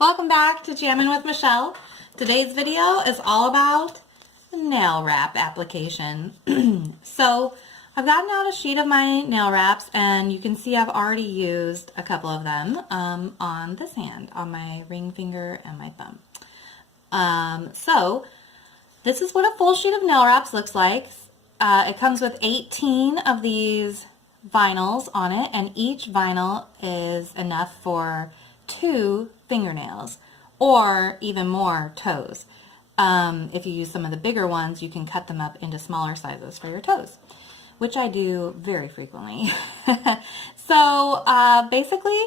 Welcome back to Jammin' with Michelle. Today's video is all about nail wrap application. So I've gotten out a sheet of my nail wraps and you can see I've already used a couple of them on this hand, on my ring finger and my thumb. So this is what a full sheet of nail wraps looks like. It comes with 18 of these vinyls on it, and each vinyl is enough for 2 fingernails or even more toes. If you use some of the bigger ones, you can cut them up into smaller sizes for your toes, which I do very frequently. So basically,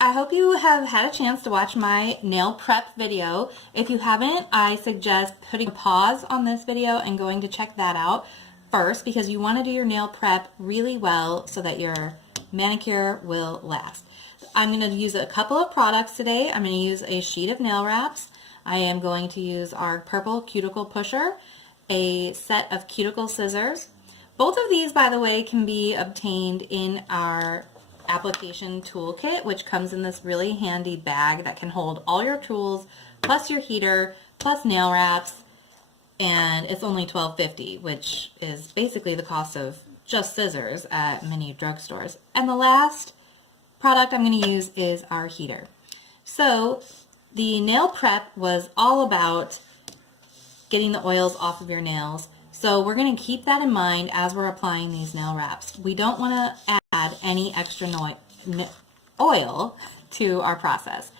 I hope you have had a chance to watch my nail prep video. If you haven't, I suggest putting a pause on this video and going to check that out first, because you want to do your nail prep really well so that your manicure will last. I'm going to use a couple of products today. I'm going to use a sheet of nail wraps. I am going to use our purple cuticle pusher, a set of cuticle scissors. Both of these, by the way, can be obtained in our application toolkit, which comes in this really handy bag that can hold all your tools, plus your heater, plus nail wraps, and it's only $12.50, which is basically the cost of just scissors at many drugstores. And the last product I'm going to use is our heater. So the nail prep was all about getting the oils off of your nails. So we're going to keep that in mind as we're applying these nail wraps. We don't want to add any extra oil to our process.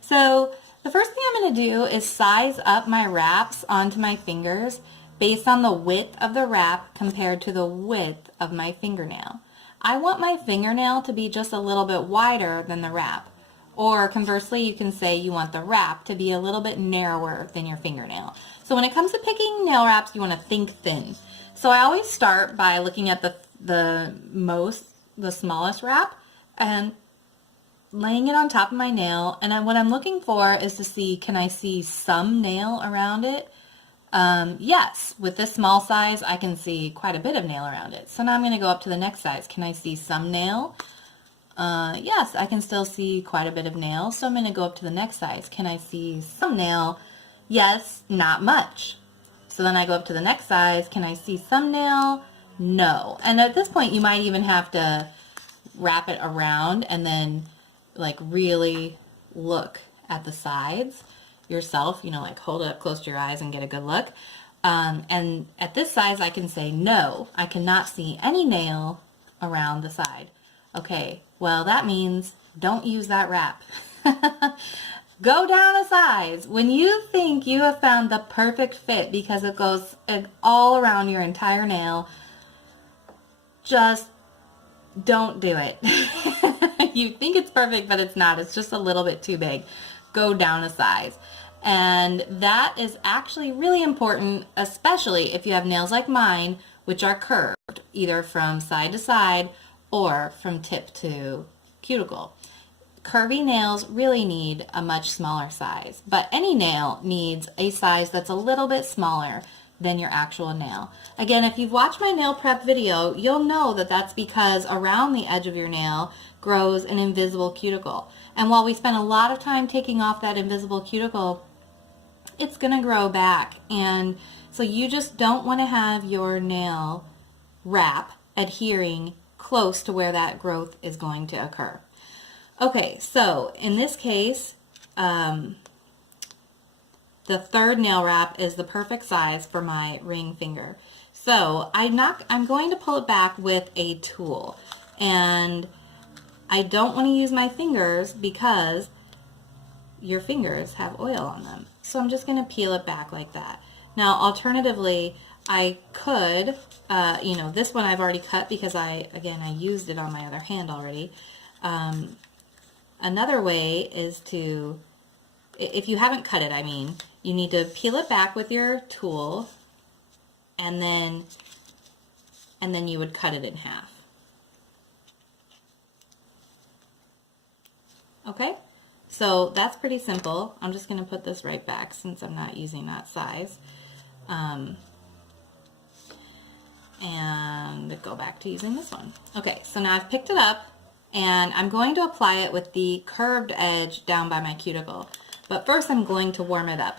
So the first thing I'm going to do is size up my wraps onto my fingers based on the width of the wrap compared to the width of my fingernail. I want my fingernail to be just a little bit wider than the wrap. Or conversely, you can say you want the wrap to be a little bit narrower than your fingernail. So when it comes to picking nail wraps, you want to think thin. So I always start by looking at the smallest wrap and laying it on top of my nail. And what I'm looking for is to see, can I see some nail around it? Yes, with this small size, I can see quite a bit of nail around it. So now I'm going to go up to the next size. Can I see some nail? Yes, I can still see quite a bit of nail. So I'm going to go up to the next size. Can I see some nail? Yes, not much. So then I go up to the next size. Can I see some nail? No. And at this point, you might even have to wrap it around and then like really look at the sides yourself, like hold it up close to your eyes and get a good look. And at this size, I can say, no, I cannot see any nail around the side. Okay, well, that means don't use that wrap. Go down a size. When you think you have found the perfect fit because it goes all around your entire nail, just don't do it. You think it's perfect, but it's not. It's just a little bit too big. Go down a size. And that is actually really important, especially if you have nails like mine, which are curved, either from side to side or from tip to cuticle. Curvy nails really need a much smaller size, but any nail needs a size that's a little bit smaller than your actual nail. Again, if you've watched my nail prep video, you'll know that that's because around the edge of your nail grows an invisible cuticle. And while we spend a lot of time taking off that invisible cuticle, it's going to grow back. And so you just don't want to have your nail wrap adhering close to where that growth is going to occur. Okay, so in this case, the third nail wrap is the perfect size for my ring finger. So I'm going to pull it back with a tool, and I don't want to use my fingers because your fingers have oil on them. So I'm just going to peel it back like that. Now, alternatively, I could, this one I've already cut because I used it on my other hand already. Another way is to, if you haven't cut it, you need to peel it back with your tool, and then you would cut it in half. Okay, so that's pretty simple. I'm just going to put this right back since I'm not using that size. And go back to using this one. Okay, so now I've picked it up and I'm going to apply it with the curved edge down by my cuticle. But first I'm going to warm it up.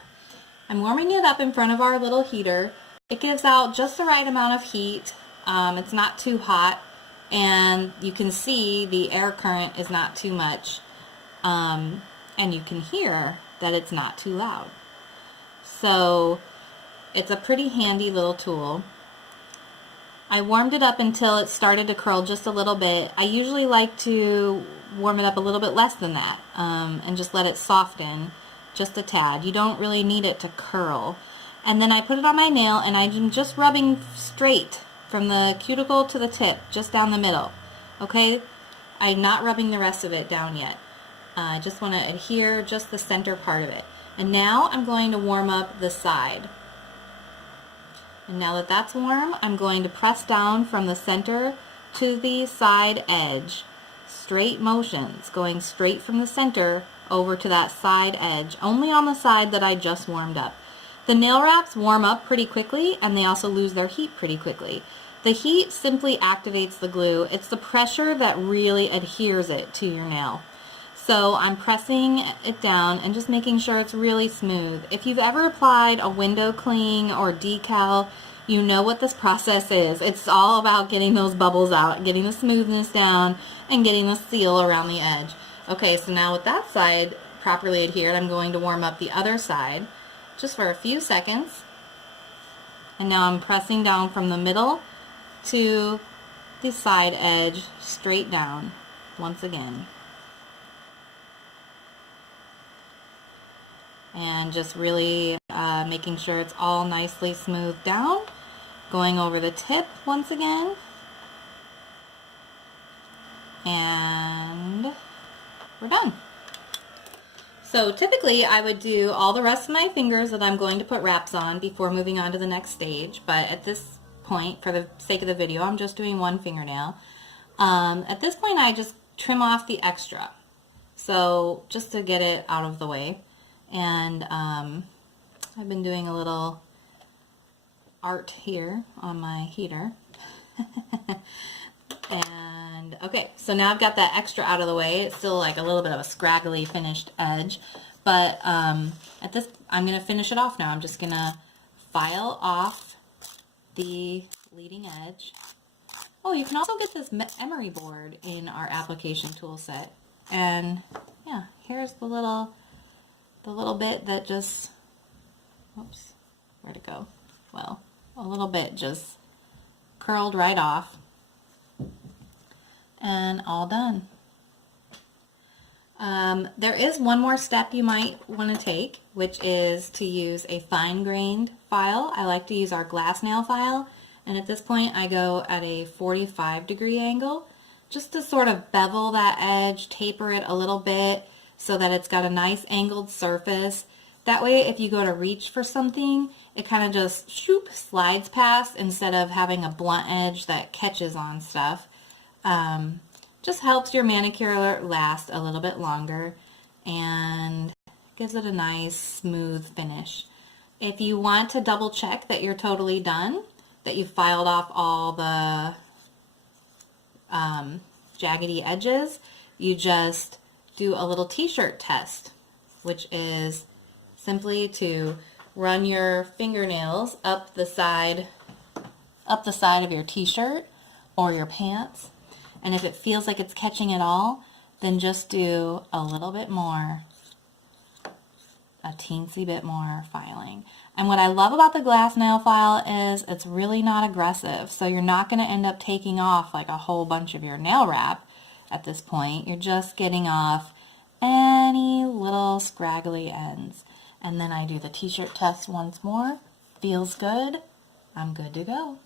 I'm warming it up in front of our little heater. It gives out just the right amount of heat. It's not too hot, and you can see the air current is not too much, and you can hear that it's not too loud. So it's a pretty handy little tool. I warmed it up until it started to curl just a little bit. I usually like to warm it up a little bit less than that, and just let it soften just a tad. You don't really need it to curl. And then I put it on my nail, and I'm just rubbing straight from the cuticle to the tip, just down the middle. Okay? I'm not rubbing the rest of it down yet. I just want to adhere just the center part of it. And now I'm going to warm up the side. And now that that's warm, I'm going to press down from the center to the side edge. Straight motions, going straight from the center over to that side edge, only on the side that I just warmed up. The nail wraps warm up pretty quickly, and they also lose their heat pretty quickly. The heat simply activates the glue. It's the pressure that really adheres it to your nail. So I'm pressing it down and just making sure it's really smooth. If you've ever applied a window cling or decal, you know what this process is. It's all about getting those bubbles out, getting the smoothness down, and getting the seal around the edge. Okay, so now with that side properly adhered, I'm going to warm up the other side just for a few seconds. And now I'm pressing down from the middle to the side edge, straight down once again. And just really making sure it's all nicely smoothed down. Going over the tip once again. And we're done. So typically I would do all the rest of my fingers that I'm going to put wraps on before moving on to the next stage, but at this point, for the sake of the video, I'm just doing one fingernail. At this point I just trim off the extra, so just to get it out of the way. And I've been doing a little art here on my heater. And okay, so now I've got that extra out of the way. It's still like a little bit of a scraggly finished edge, but at this, I'm going to finish it off now. I'm just going to file off the leading edge. Oh, you can also get this emery board in our application tool set. And yeah, here's the little bit that just, oops, where'd it go? Well, a little bit just curled right off, and all done. There is one more step you might want to take, which is to use a fine-grained file. I like to use our glass nail file, and at this point I go at a 45-degree angle, just to sort of bevel that edge, taper it a little bit, so that it's got a nice angled surface. That way if you go to reach for something, it kind of just shoop, slides past instead of having a blunt edge that catches on stuff. Just helps your manicure last a little bit longer and gives it a nice smooth finish. If you want to double check that you're totally done, that you've filed off all the jaggedy edges, you just do a little t-shirt test, which is simply to run your fingernails up the side of your t-shirt or your pants, and if it feels like it's catching it all, then just do a little bit more, a teensy bit more filing. And what I love about the glass nail file is it's really not aggressive, so you're not going to end up taking off like a whole bunch of your nail wrap at this point. You're just getting off any little scraggly ends. And then I do the t-shirt test once more. Feels good. I'm good to go.